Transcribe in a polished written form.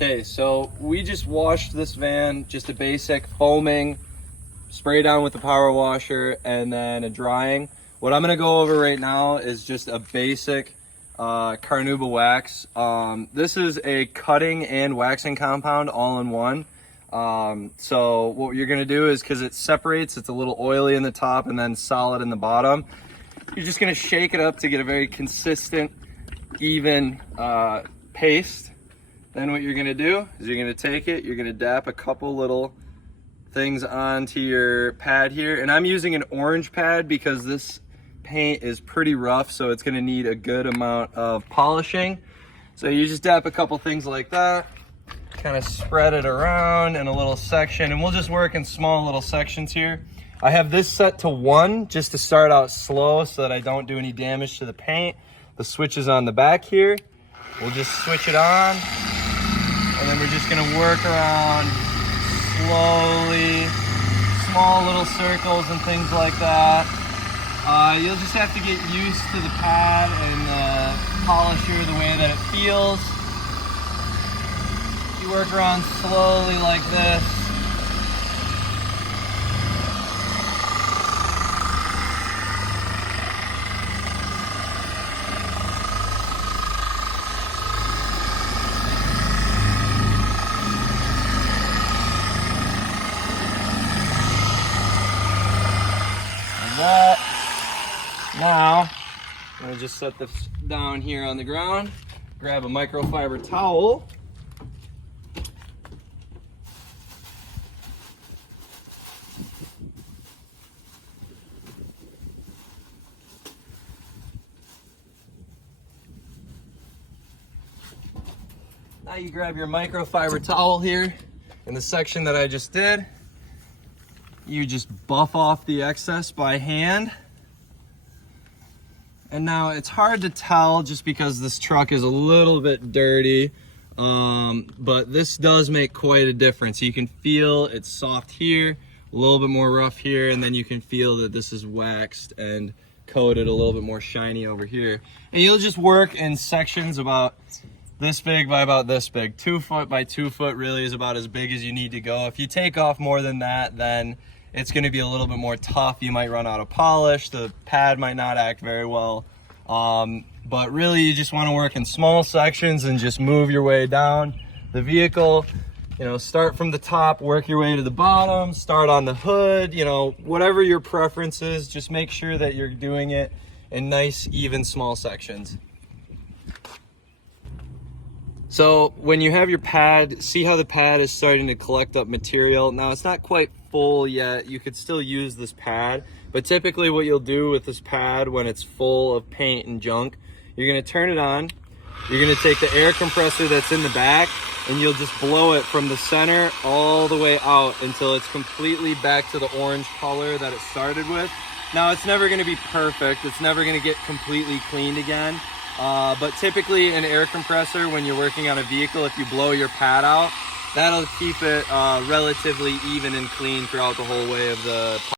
Okay, so we just washed this van, just a basic foaming, spray down with the power washer, and then a drying. What I'm gonna go over right now is just a basic Carnauba wax. This is a cutting and waxing compound all in one. So what you're gonna do is, because it separates, it's a little oily in the top and then solid in the bottom, you're just gonna shake it up to get a very consistent, even paste. Then what you're gonna do is you're gonna take it, you're gonna dap a couple little things onto your pad here. And I'm using an orange pad because this paint is pretty rough, so it's gonna need a good amount of polishing. So you just dap a couple things like that, kind of spread it around in a little section, and we'll just work in small little sections here. I have this set to 1 just to start out slow so that I don't do any damage to the paint. The switch is on the back here. We'll just switch it on, and then we're just gonna work around slowly, small little circles and things like that. You'll just have to get used to the pad and the polisher, the way that it feels. You work around slowly like this. That. Now, I'm gonna just set this down here on the ground, grab a microfiber towel. Now you grab your microfiber towel here in the section that I just did. You just buff off the excess by hand. And now it's hard to tell just because this truck is a little bit dirty, but this does make quite a difference. You can feel it's soft here, a little bit more rough here, and then you can feel that this is waxed and coated a little bit more shiny over here. And you'll just work in sections about this big by about this big. 2 foot by 2 foot really is about as big as you need to go. If you take off more than that, then it's going to be a little bit more tough. You might run out of polish. The pad might not act very well. But really you just want to work in small sections and just move your way down the vehicle. You know, start from the top, work your way to the bottom, start on the hood, you know, whatever your preference is, just make sure that you're doing it in nice, even, small sections. So when you have your pad, see how the pad is starting to collect up material. Now it's not quite full yet. You could still use this pad, but typically what you'll do with this pad when it's full of paint and junk, you're gonna turn it on. You're gonna take the air compressor that's in the back and you'll just blow it from the center all the way out until it's completely back to the orange color that it started with. Now it's never gonna be perfect. It's never gonna get completely cleaned again. But typically an air compressor, when you're working on a vehicle, if you blow your pad out, that'll keep it relatively even and clean throughout the whole way of the